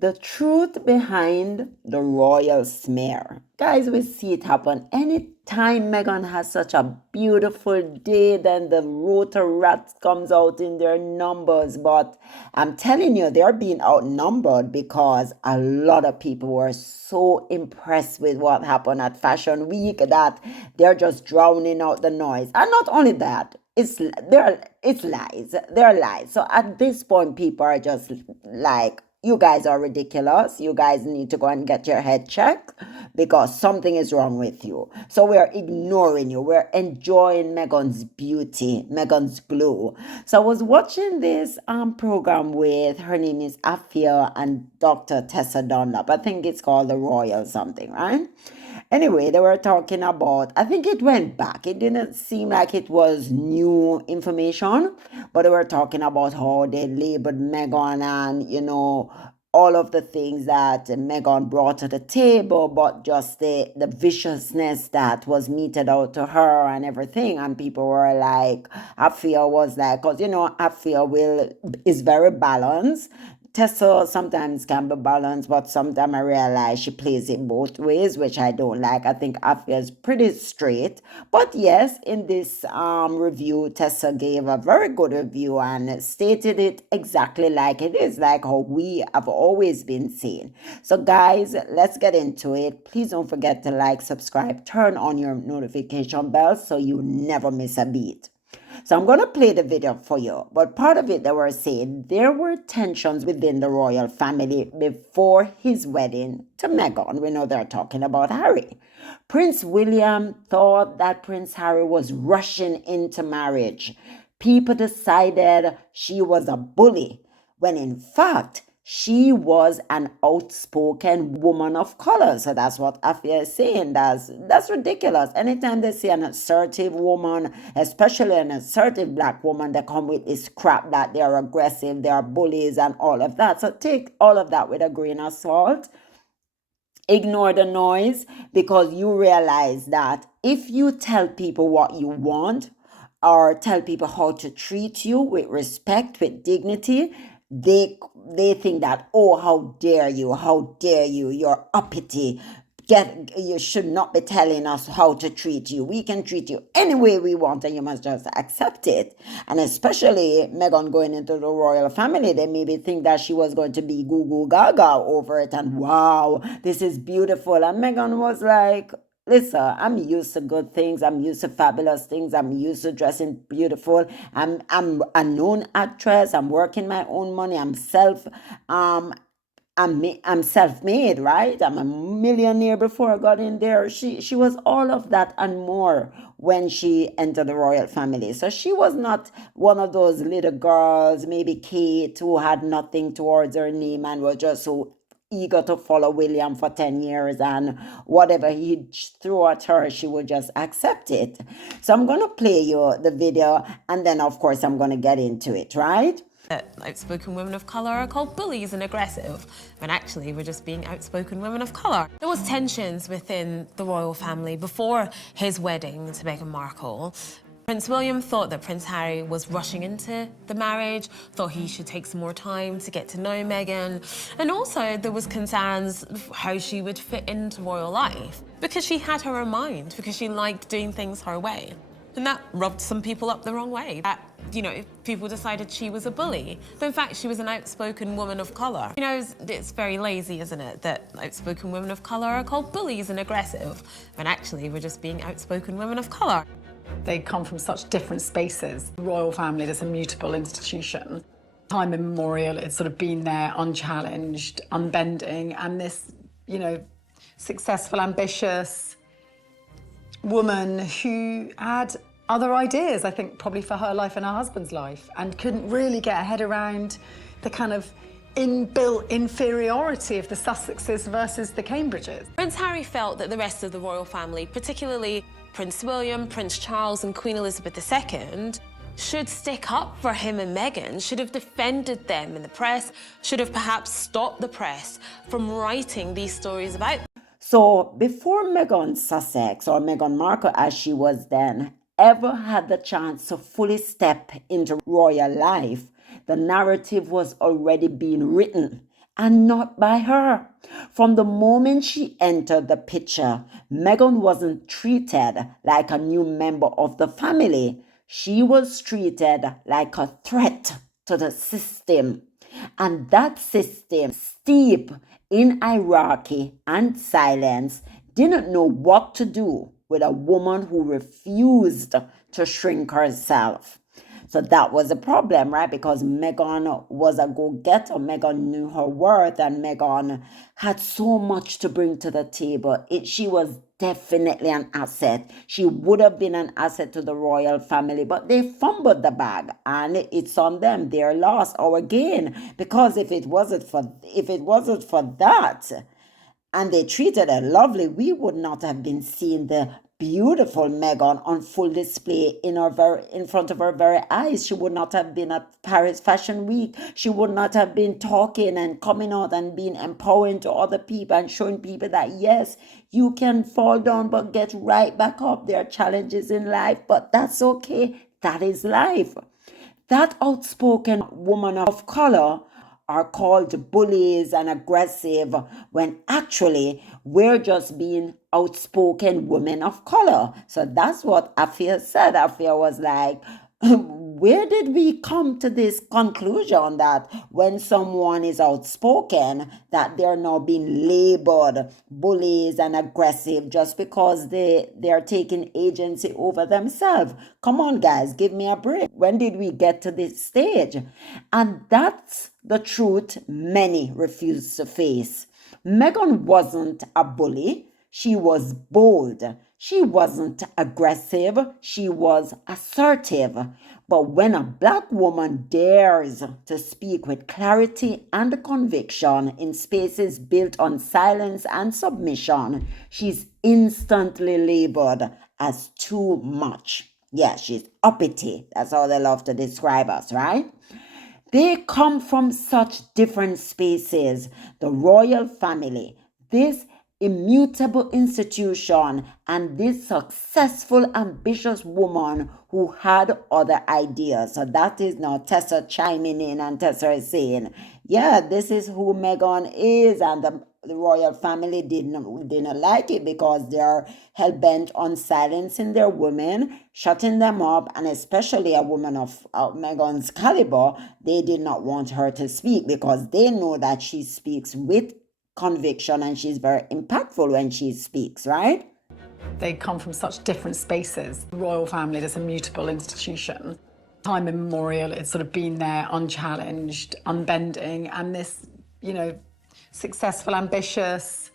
The truth behind the royal smear. Guys, we see it happen anytime Meghan has such a beautiful day, then the rota rats comes out in their numbers. But I'm telling you, they're being outnumbered because a lot of people were so impressed with what happened at Fashion Week that they're just drowning out the noise. And not only that, it's lies. They're lies. So at this point, people are just like, you guys are ridiculous. You guys need to go and get your head checked because something is wrong with you. So we're ignoring you. We're enjoying Meghan's beauty, Meghan's glow. So I was watching this program with, her name is Afia and Dr. Tessa Dunlop. I think it's called The Royal something, right? Anyway, they were talking about, I think it went back. It didn't seem like it was new information, but they were talking about how they labeled Meghan and, all of the things that Meghan brought to the table, but just the viciousness that was meted out to her and everything. And people were like, Afia was like, because, Afia is very balanced. Tessa sometimes can be balanced, but sometimes I realize she plays it both ways, which I don't like. I think Afia is pretty straight. But yes, in this review, Tessa gave a very good review and stated it exactly like it is, like how we have always been saying. So guys, let's get into it. Please don't forget to like, subscribe, turn on your notification bell so you never miss a beat. So I'm going to play the video for you. But part of it, they were saying there were tensions within the royal family before his wedding to Meghan. We know they're talking about Harry. Prince William thought that Prince Harry was rushing into marriage. People decided she was a bully, when in fact, she was an outspoken woman of color. So that's what Afia is saying. That's ridiculous. Anytime they see an assertive woman, especially an assertive black woman, they come with this crap that they're aggressive, they're bullies and all of that. So take all of that with a grain of salt. Ignore the noise, because you realize that if you tell people what you want or tell people how to treat you with respect, with dignity, they think that, oh, how dare you, you're uppity. You should not be telling us how to treat you. We can treat you any way we want and you must just accept it. And especially Meghan going into the royal family, they maybe think that she was going to be goo goo gaga over it and wow, this is beautiful. And Meghan was like, listen, I'm used to good things. I'm used to fabulous things. I'm used to dressing beautiful. I'm a known actress. I'm working my own money. I'm self-made, right? I'm a millionaire before I got in there. She was all of that and more when she entered the royal family. So she was not one of those little girls, maybe Kate, who had nothing towards her name and was just so eager to follow William for 10 years, and whatever he threw at her, she would just accept it. So I'm going to play you the video, and then of course I'm going to get into it, right? That outspoken women of colour are called bullies and aggressive, when actually we're just being outspoken women of colour. There was tensions within the royal family before his wedding to Meghan Markle. Prince William thought that Prince Harry was rushing into the marriage, thought he should take some more time to get to know Meghan. And also there was concerns of how she would fit into royal life, because she had her own mind, because she liked doing things her way. And that rubbed some people up the wrong way. That, people decided she was a bully. But in fact, she was an outspoken woman of colour. It's very lazy, isn't it, that outspoken women of colour are called bullies and aggressive, when actually we're just being outspoken women of colour. They come from such different spaces. The royal family is a mutable institution. Time immemorial, it's sort of been there, unchallenged, unbending, and this, successful, ambitious woman who had other ideas, I think, probably for her life and her husband's life, and couldn't really get her head around the kind of inbuilt inferiority of the Sussexes versus the Cambridges. Prince Harry felt that the rest of the royal family, particularly Prince William, Prince Charles and Queen Elizabeth II, should stick up for him and Meghan, should have defended them in the press, should have perhaps stopped the press from writing these stories about them. So before Meghan Sussex, or Meghan Markle as she was then, ever had the chance to fully step into royal life, the narrative was already being written and not by her. From the moment she entered the picture, Meghan wasn't treated like a new member of the family. She was treated like a threat to the system. And that system, steep in hierarchy and silence, didn't know what to do with a woman who refused to shrink herself. So that was a problem, right? Because Meghan was a go-getter. Meghan knew her worth, and Meghan had so much to bring to the table. She was definitely an asset. She would have been an asset to the royal family, but they fumbled the bag, and it's on them. Their loss, our gain. Because if it wasn't for that, and they treated her lovely, we would not have been seeing the beautiful Meghan on full display in front of our very eyes. She would not have been at Paris Fashion Week. She would not have been talking and coming out and being empowering to other people and showing people that yes, you can fall down but get right back up. There are challenges in life, but that's okay. That is life. That outspoken woman of color are called bullies and aggressive when actually we're just being outspoken women of color. So that's what Afia said. Afia was like, where did we come to this conclusion that when someone is outspoken that they're now being labeled bullies and aggressive just because they're taking agency over themselves? Come on, guys, give me a break. When did we get to this stage? And that's the truth many refuse to face. Meghan wasn't a bully. She was bold. She wasn't aggressive. She was assertive. But when a black woman dares to speak with clarity and conviction in spaces built on silence and submission, she's instantly labeled as too much. Yeah, she's uppity. That's how they love to describe us, right? They come from such different spaces. The royal family, this immutable institution, and this successful, ambitious woman who had other ideas. So that is now Tessa chiming in, and Tessa is saying, yeah, this is who Meghan is, and the royal family didn't like it because they're hell-bent on silencing their women, shutting them up, and especially a woman of Meghan's caliber, they did not want her to speak because they know that she speaks with conviction and she's very impactful when she speaks, right? They come from such different spaces. The royal family is a mutable institution. Time immemorial, it's sort of been there unchallenged, unbending, and this, successful, ambitious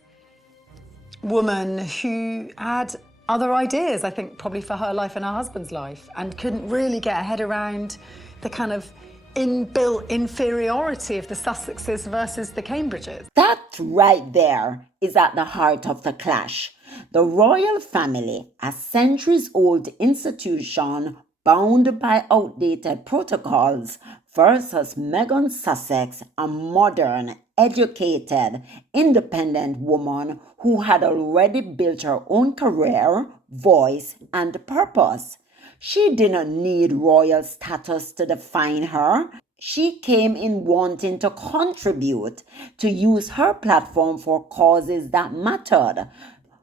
woman who had other ideas, I think, probably for her life and her husband's life, and couldn't really get her head around the kind of inbuilt inferiority of the Sussexes versus the Cambridges. That right there is at the heart of the clash. The royal family, a centuries-old institution bound by outdated protocols, versus Meghan Sussex, a modern, educated, independent woman who had already built her own career, voice, and purpose. She didn't need royal status to define her. She came in wanting to contribute, to use her platform for causes that mattered.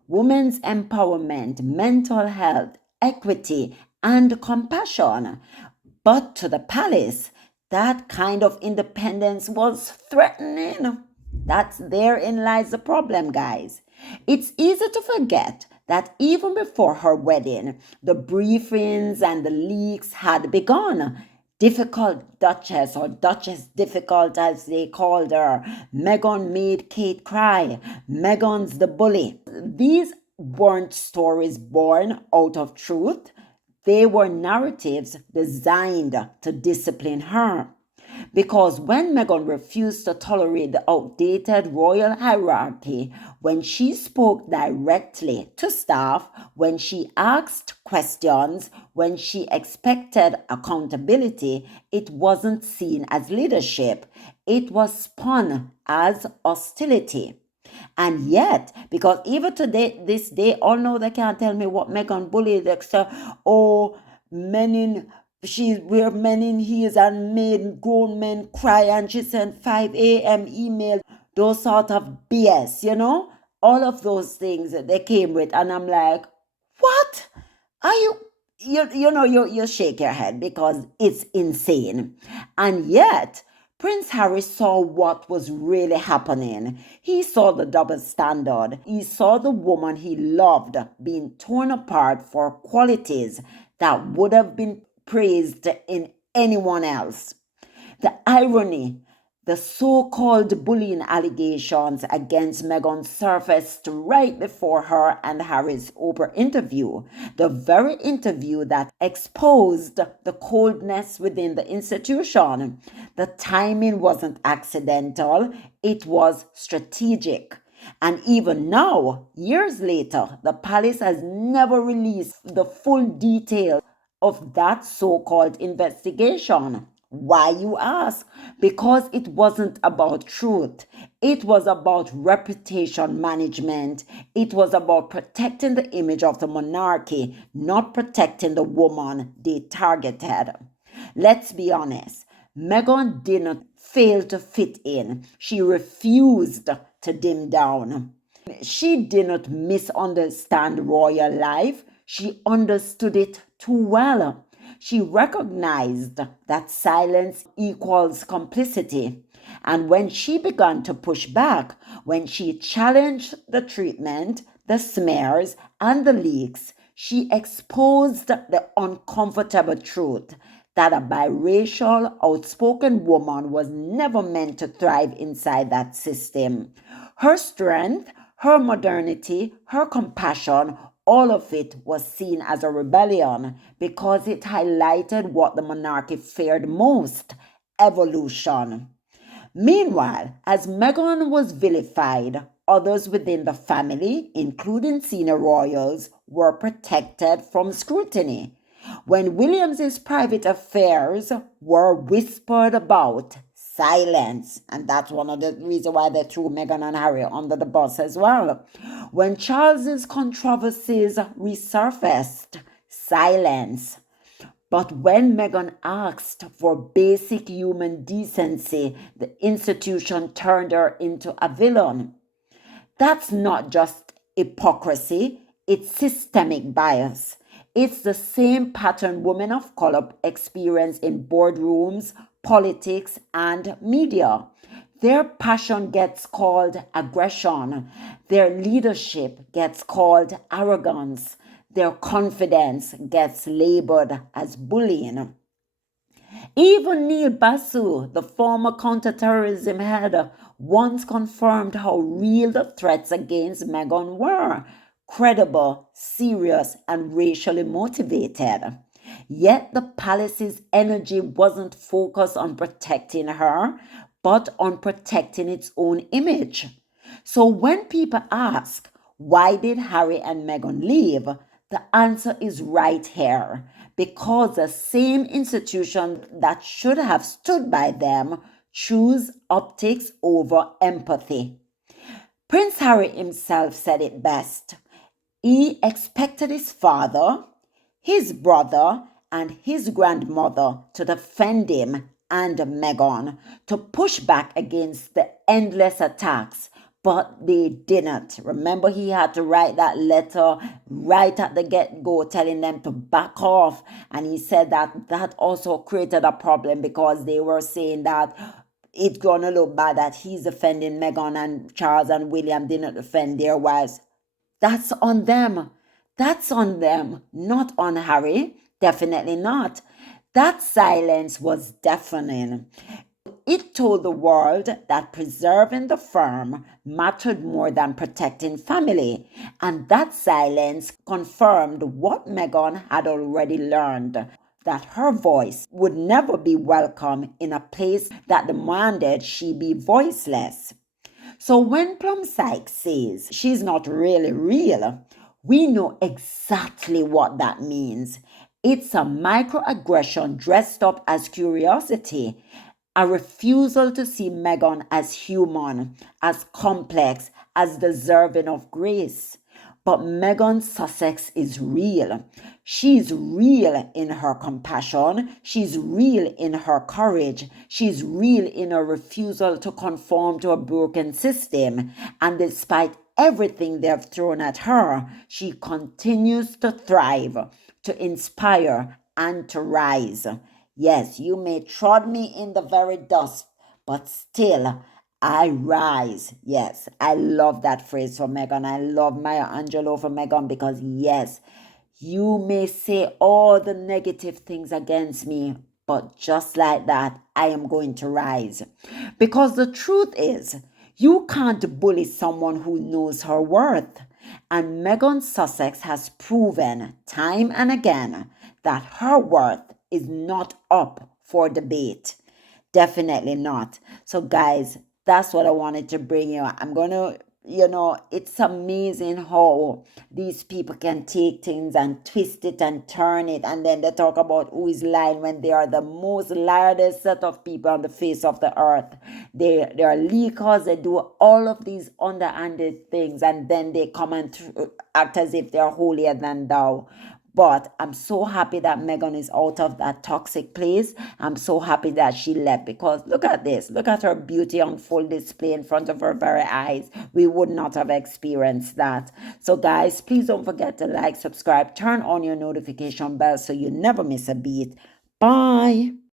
Women's empowerment, mental health, equity, and compassion. But to the palace, that kind of independence was threatening. Therein lies the problem, guys. It's easy to forget that even before her wedding, the briefings and the leaks had begun. Difficult Duchess, or Duchess Difficult as they called her. Meghan made Kate cry. Meghan's the bully. These weren't stories born out of truth. They were narratives designed to discipline her. Because when Meghan refused to tolerate the outdated royal hierarchy, when she spoke directly to staff, when she asked questions, when she expected accountability, it wasn't seen as leadership. It was spun as hostility. And yet, because even today, this day, all know they can't tell me what Meghan bullied, except, she wear men in heels and made grown men cry, and she sent 5 a.m. email those sort of BS, all of those things that they came with. And I'm like, what? Are you shake your head because it's insane. And yet, Prince Harry saw what was really happening. He saw the double standard. He saw the woman he loved being torn apart for qualities that would have been praised in anyone else. The irony, the so-called bullying allegations against Meghan surfaced right before her and Harry's Oprah interview, the very interview that exposed the coldness within the institution. The timing wasn't accidental, it was strategic. And even now, years later, the palace has never released the full details of that so-called investigation. Why, you ask? Because it wasn't about truth. It was about reputation management. It was about protecting the image of the monarchy, not protecting the woman they targeted. Let's be honest. Meghan didn't fail to fit in. She refused to dim down. She didn't misunderstand royal life. She understood it too well. She recognized that silence equals complicity. And when she began to push back, when she challenged the treatment, the smears, and the leaks, she exposed the uncomfortable truth that a biracial, outspoken woman was never meant to thrive inside that system. Her strength, her modernity, her compassion, all of it was seen as a rebellion because it highlighted what the monarchy feared most: evolution. Meanwhile, as Meghan was vilified, others within the family, including senior royals, were protected from scrutiny. When William's private affairs were whispered about, silence. And that's one of the reasons why they threw Meghan and Harry under the bus as well. When Charles's controversies resurfaced, silence. But when Meghan asked for basic human decency, the institution turned her into a villain. That's not just hypocrisy, it's systemic bias. It's the same pattern women of color experience in boardrooms, politics, and media. Their passion gets called aggression. Their leadership gets called arrogance. Their confidence gets labeled as bullying. Even Neil Basu, the former counterterrorism head, once confirmed how real the threats against Meghan were: credible, serious, and racially motivated. Yet the palace's energy wasn't focused on protecting her, but on protecting its own image. So when people ask, why did Harry and Meghan leave? The answer is right here. Because the same institution that should have stood by them choose optics over empathy. Prince Harry himself said it best. He expected his father, his brother, and his grandmother to defend him and Meghan, to push back against the endless attacks, but they didn't. Remember, he had to write that letter right at the get-go telling them to back off. And he said that also created a problem because they were saying that it's gonna look bad that he's defending Meghan and Charles and William didn't defend their wives. That's on them. That's on them, not on Harry. Definitely not. That silence was deafening. It told the world that preserving the firm mattered more than protecting family. And that silence confirmed what Meghan had already learned: that her voice would never be welcome in a place that demanded she be voiceless. So when Plum Sykes says she's not really real, we know exactly what that means. It's a microaggression dressed up as curiosity, a refusal to see Meghan as human, as complex, as deserving of grace. But Meghan Sussex is real. She's real in her compassion. She's real in her courage. She's real in her refusal to conform to a broken system. And despite everything they've thrown at her, she continues to thrive, to inspire, and to rise. Yes, you may trod me in the very dust, but still I rise. Yes, I love that phrase for Meghan. I love Maya Angelou for Meghan because, yes, you may say all the negative things against me, but just like that, I am going to rise. Because the truth is, you can't bully someone who knows her worth. And Meghan Sussex has proven time and again that her worth is not up for debate. Definitely not. So, guys, that's what I wanted to bring you. I'm going to, it's amazing how these people can take things and twist it and turn it. And then they talk about who is lying when they are the most liarest set of people on the face of the earth. They are leakers. They do all of these underhanded things. And then they come and act as if they're holier than thou. But I'm so happy that Meghan is out of that toxic place. I'm so happy that she left because look at this. Look at her beauty on full display in front of her very eyes. We would not have experienced that. So guys, please don't forget to like, subscribe, turn on your notification bell so you never miss a beat. Bye.